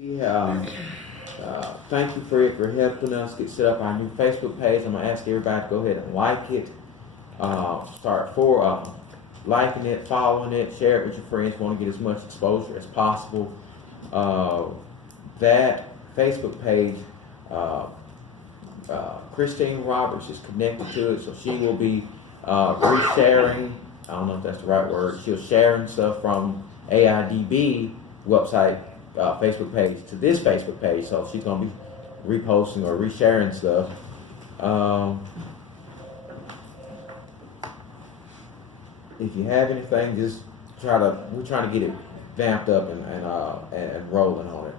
Yeah, thank you, Fred, for helping us get set up our new Facebook page. I'm gonna ask everybody to go ahead and like it. Liking it, following it, share it with your friends. Want to get as much exposure as possible. That Facebook page, Christine Roberts is connected to it, so she will be resharing. I don't know if that's the right word. She'll sharing stuff from AIDB website, Facebook page to this Facebook page. So she's gonna be reposting or resharing stuff. If you have anything, just we're trying to get it vamped up and rolling on it.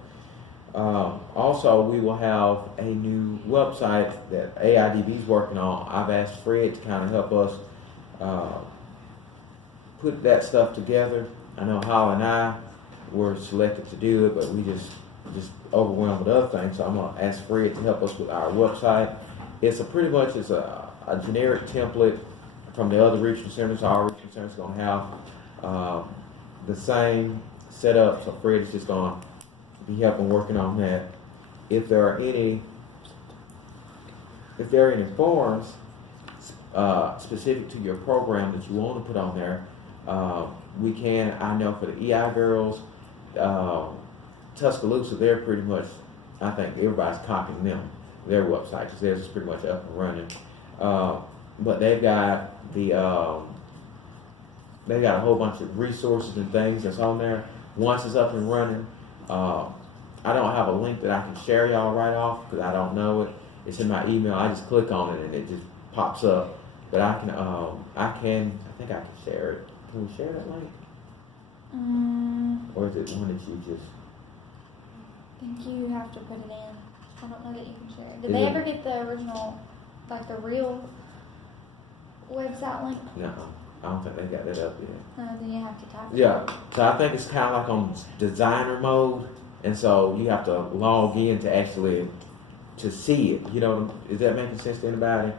Also, we will have a new website that AIDB is working on. I've asked Fred to kind of help us put that stuff together. I know Holly and I were selected to do it, but we just overwhelmed with other things. So I'm gonna ask Fred to help us with our website. It's pretty much a generic template from the other regional centers. Our regional centers are gonna have the same setup. So Fred is just gonna be helping working on that. If there are any forms specific to your program that you want to put on there, we can. I know for the EI girls, Tuscaloosa, they're pretty much, I think everybody's copying their website because theirs is pretty much up and running. But they've got a whole bunch of resources and things that's on there. Once it's up and running, I don't have a link that I can share y'all right off because I don't know it. It's in my email. I just click on it and it just pops up. But I think I can share it. Can we share that link? Or is it one that you just? I think you have to put it in. I don't know that you can share it. Did they ever get the original, like the real website link? No, I don't think they got that up yet. No, then you have to type it. Yeah, so I think it's kind of like on designer mode, and so you have to log in to actually to see it. You know, is that making sense to anybody?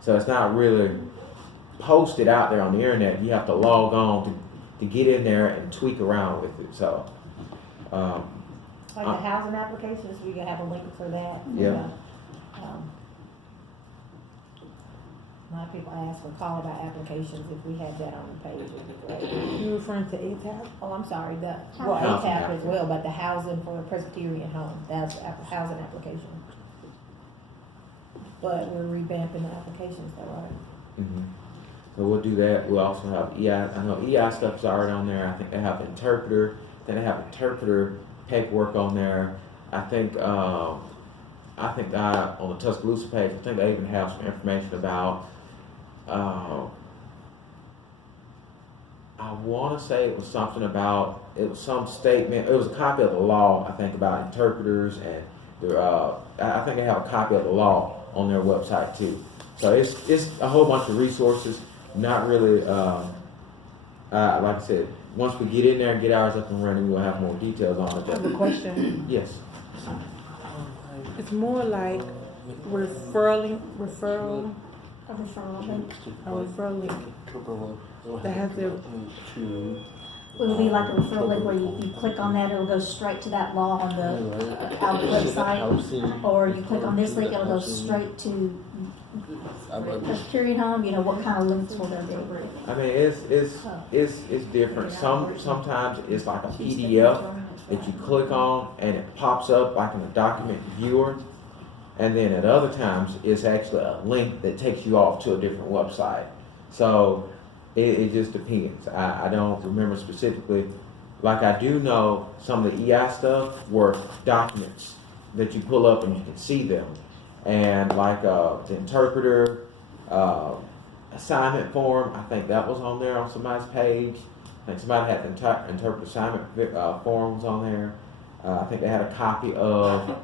So it's not really posted out there on the internet. You have to log on to get in there and tweak around with it. So, like the housing applications, we can have a link for that. Yeah. A lot of people ask or call about applications. If we had that on the page, it'd be great. You referring to ATAP? Oh, I'm sorry. Housing. ATAP as well, but the housing for a Presbyterian home, that's a housing application. But we're revamping the applications, though, right? mm-hmm. So we'll do that. We'll also have EI. I know EI stuff's already on there. I think they have interpreter. Then they have interpreter paperwork on there. I think on the Tuscaloosa page, I think they even have some information about. I want to say it was something about. It was some statement. It was a copy of the law. I think about interpreters and I think they have a copy of the law on their website too. So it's a whole bunch of resources. Not really. Like I said, once we get in there and get ours up and running, we'll have more details on I have a it. question. Yes. It's more like referral A referral link. a referral link that has their It would be like a referral link where you click on that, it'll go straight to that law on the our website, or you click on this link, it'll go straight to Presbyterian home. You know, what kind of links will there be? I mean, it's different. Sometimes it's like a PDF that you click on and it pops up like in a document viewer, and then at other times it's actually a link that takes you off to a different website. So it just depends. I don't remember specifically. Like I do know some of the EI stuff were documents that you pull up and you can see them, and like the interpreter assignment form, I think that was on there on somebody's page. I think somebody had the interpreter assignment forms on there. I think they had a copy of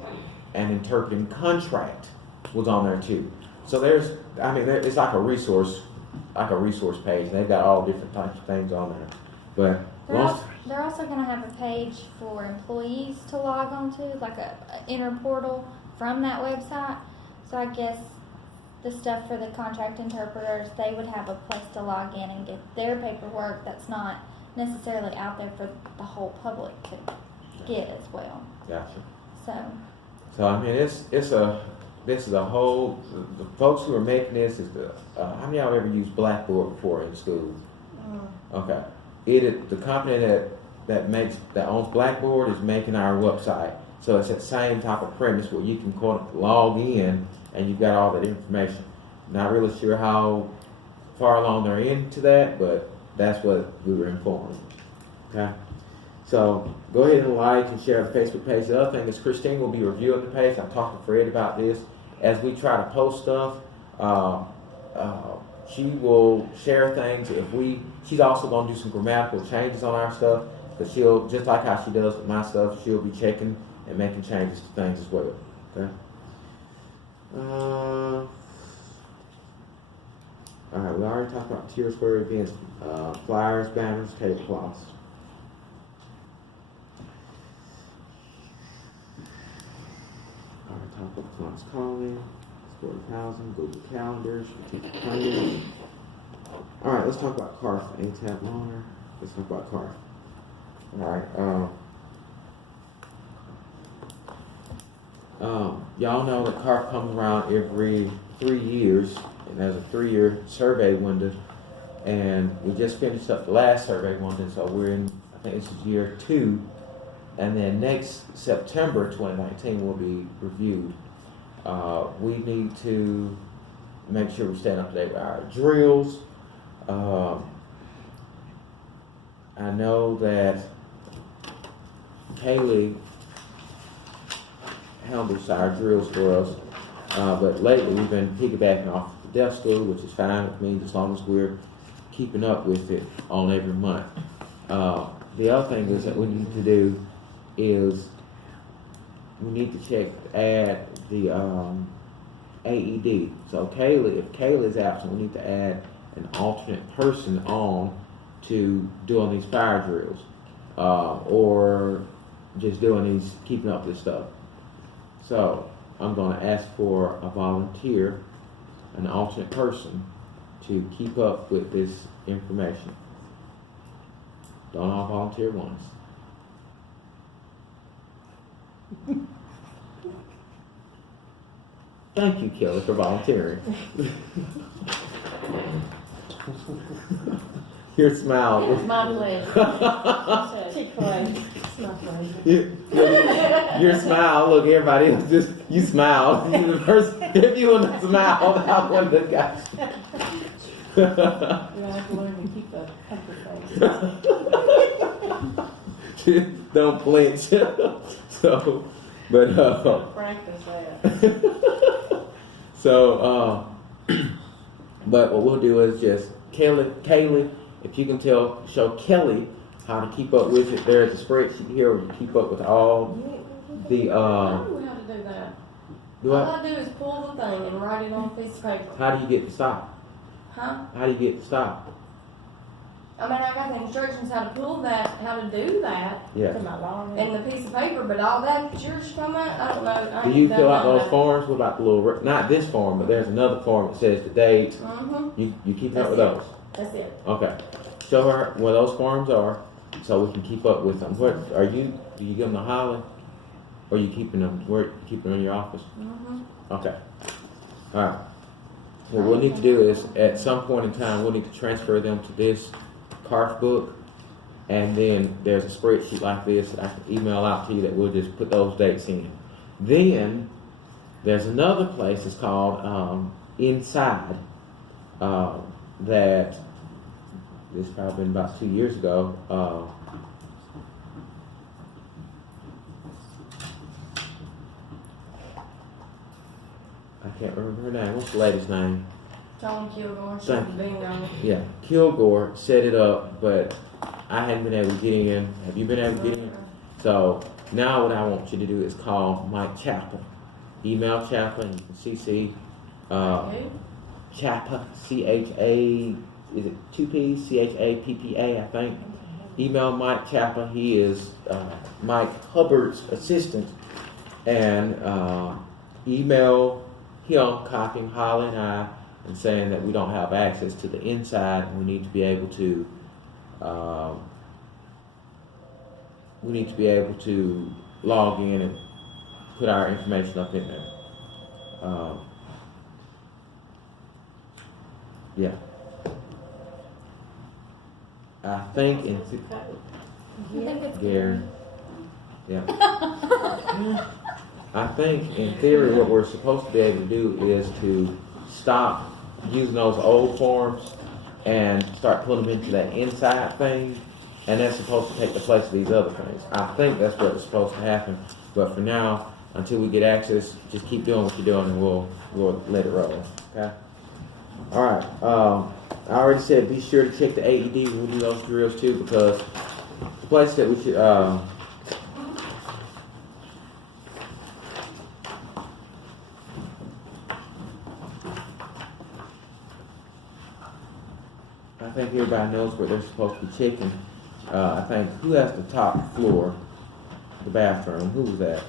an interpreting contract was on there too. So it's like a resource page. And they've got all different types of things on there. But They're also going to have a page for employees to log on to, like a inner portal from that website. So I guess the stuff for the contract interpreters, they would have a place to log in and get their paperwork that's not necessarily out there for the whole public to. get as well. Gotcha. So, I mean, this is a whole. The folks who are making this is the. How many of y'all ever used Blackboard before in school? Okay. The company that owns Blackboard is making our website. So it's that same type of premise where you can log in and you've got all that information. Not really sure how far along they're into that, but that's what we were informed. Okay. So go ahead and like and share the Facebook page. The other thing is Christine will be reviewing the page. I talked to Fred about this. As we try to post stuff, she will share things. She's also going to do some grammatical changes on our stuff, but she'll, just like how she does with my stuff, she'll be checking and making changes to things as well. Okay. All right, we already talked about tier square events, flyers, banners, tablecloths. All right, talk about clients calling, supportive housing, Google calendars, strategic planning. All right, let's talk about CARF, ATAP loaner. Let's talk about CARF. All right, y'all know that CARF comes around every 3 years, and there's a 3-year survey window, and we just finished up the last survey window, so we're in, I think this is year 2, and then next September 2019 will be reviewed. We need to make sure we're staying up to date with our drills. I know that Kaylee handles our drills for us, but lately we've been piggybacking off the deaf school, which is fine with me as long as we're keeping up with it on every month. The other thing is that we need to do is we need to add the AED. So if Kaylee is absent, we need to add an alternate person on to doing these fire drills, or just doing these, keeping up with this stuff. So I'm going to ask for a volunteer, an alternate person, to keep up with this information. Don't all volunteer once. Thank you, Kelly, for volunteering. Your smile. It's my pleasure. Chick-fil-A. It's my pleasure. Your smile. Look, everybody else just you smiled. You the first. If you wouldn't have smiled, I wouldn't have got you. You have to learn to keep a poker face. Don't flinch. So, but Practice that. so, but what we'll do is just Kaylee, if you can show Kelly how to keep up with it. There's a spreadsheet here where you keep up with all the. I don't know how to do that. Do All I? I do is pull the thing and write it on a piece of paper. How do you get to stop? Huh? How do you get to stop? I mean, I got the instructions how to pull that, how to do that, Yeah. To my lawn. and the piece of paper, but all that yours come out, I don't know. Do you fill out those forms? What about the little? Not this form, but there's another form that says the date. Mm-hmm. You keep up That's with it. those. That's it. Okay. Show her where those forms are, so we can keep up with them. What are you? Do you give them to Holly, or you keeping them? Where you keeping them in your office? Mm-hmm. Okay. All right. What we'll need to do is, at some point in time, we'll need to transfer them to this CARF book, and then there's a spreadsheet like this that I can email out to you that we'll just put those dates in. Then there's another place. It's called Inside. That this probably been about 2 years ago. I can't remember her name. What's the lady's name? Tony Kilgore, she's Thank you. been on it. Yeah, Kilgore set it up, but I hadn't been able to get in. Have you been able to get in? So now what I want you to do is call Mike Chappa. Email Chappa, and you can CC Okay. Chappa, C-H-A, is it 2 P's? C-H-A-P-P-A, I think. Email Mike Chappa. He is Mike Hubbard's assistant. And email him, copying Holly and I, and saying that we don't have access to the inside, and we need to be able to we need to be able to log in and put our information up in there. Yeah. I think in I think it's Gary. Yeah. I think in theory what we're supposed to be able to do is to stop using those old forms and start putting them into that inside thing, and that's supposed to take the place of these other things. I think that's what's supposed to happen, but for now, until we get access, just keep doing what you're doing and we'll let it roll, okay? All right, I already said be sure to check the AED when we do those drills too, because the place that we should, I think everybody knows what they're supposed to be checking. I think, who has the top floor, the bathroom? Who was that? It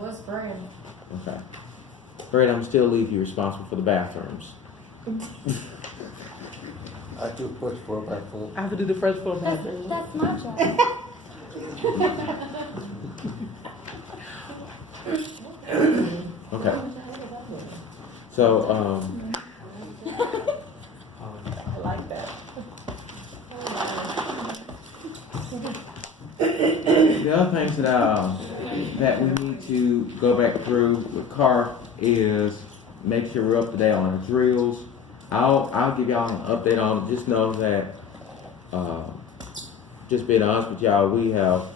was Fred. Okay. Fred, I'm still leave you responsible for the bathrooms. I do push for a bathroom. I have to do the first floor bathroom. That's my job. Okay. So, I like that. the other things that we need to go back through with CAR is make sure we're up to date on our drills. I'll give y'all an update on it. Just know that, just being honest with y'all, we have,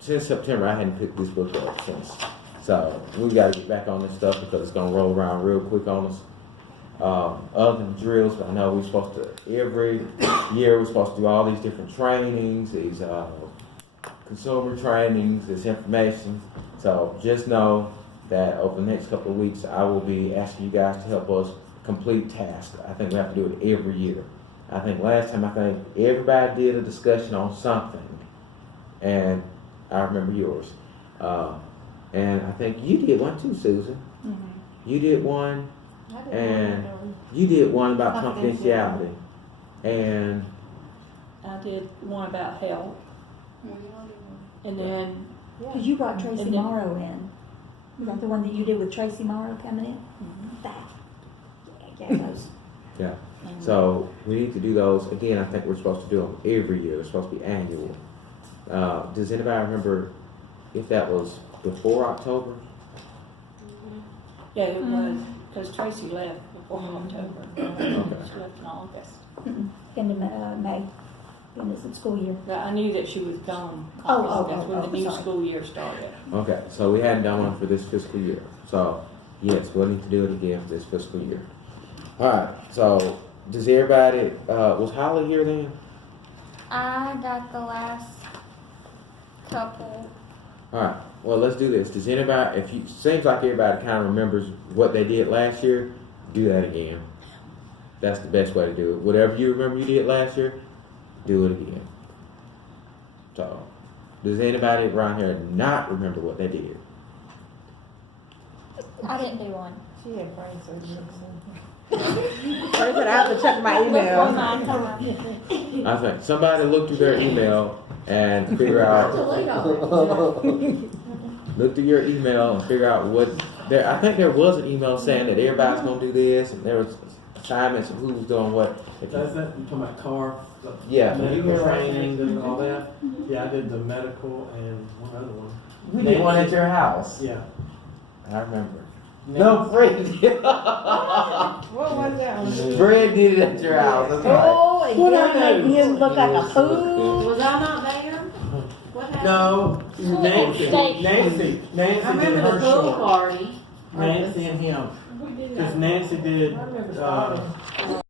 since September, I hadn't picked this book up since. So we got to get back on this stuff because it's going to roll around real quick on us. Other than drills, I know we're supposed to, every year we're supposed to do all these different trainings, these consumer trainings, this information. So just know that over the next couple of weeks, I will be asking you guys to help us complete tasks. I think we have to do it every year. I think last time, I think everybody did a discussion on something, and I remember yours. And I think you did one too, Susan. Mhm. You did one, I didn't and know. you did one about Confidentiality. confidentiality. And I did one about health, No, you don't do and then, Cause you brought Tracy And then- Morrow in. Was that the one that you did with Tracy Morrow coming in? That. Yeah, those. yeah, so we need to do those again. I think we're supposed to do them every year. They're supposed to be annual. Does anybody remember if that was before October? yeah, it was, because Tracy left before October. She left in August. End of May. End of the school year. But I knew that she was gone. Oh, That's when the new sorry. school year started. Okay, so we hadn't done one for this fiscal year. So yes, we'll need to do it again for this fiscal year. All right. So does everybody? Was Holly here then? I got the last couple. All right. Well, let's do this. Does anybody? If you seems like everybody kind of remembers what they did last year, do that again. That's the best way to do it. Whatever you remember you did last year, do it again. So, does anybody around here not remember what they did? I didn't do one. She had brain surgery. First, I have to check my email. I think somebody look through their email and figure out. Look through your email and figure out what there. I think there was an email saying that everybody's gonna do this, and there was assignments of who was doing what. If That's that, you talking about car? Yeah, Medical you training and all that? Yeah, I did the medical and one other one. we did one at your house. Yeah. I remember. No, Fred. What was that one? Fred did it at your house. That's right. Oh, and What then I making do? him look like a fool. Was I not there? What happened? No, Nancy, Steak. Nancy I did remember her the pool short. party. Nancy and him. We did Cause not. Nancy did, I remember starting.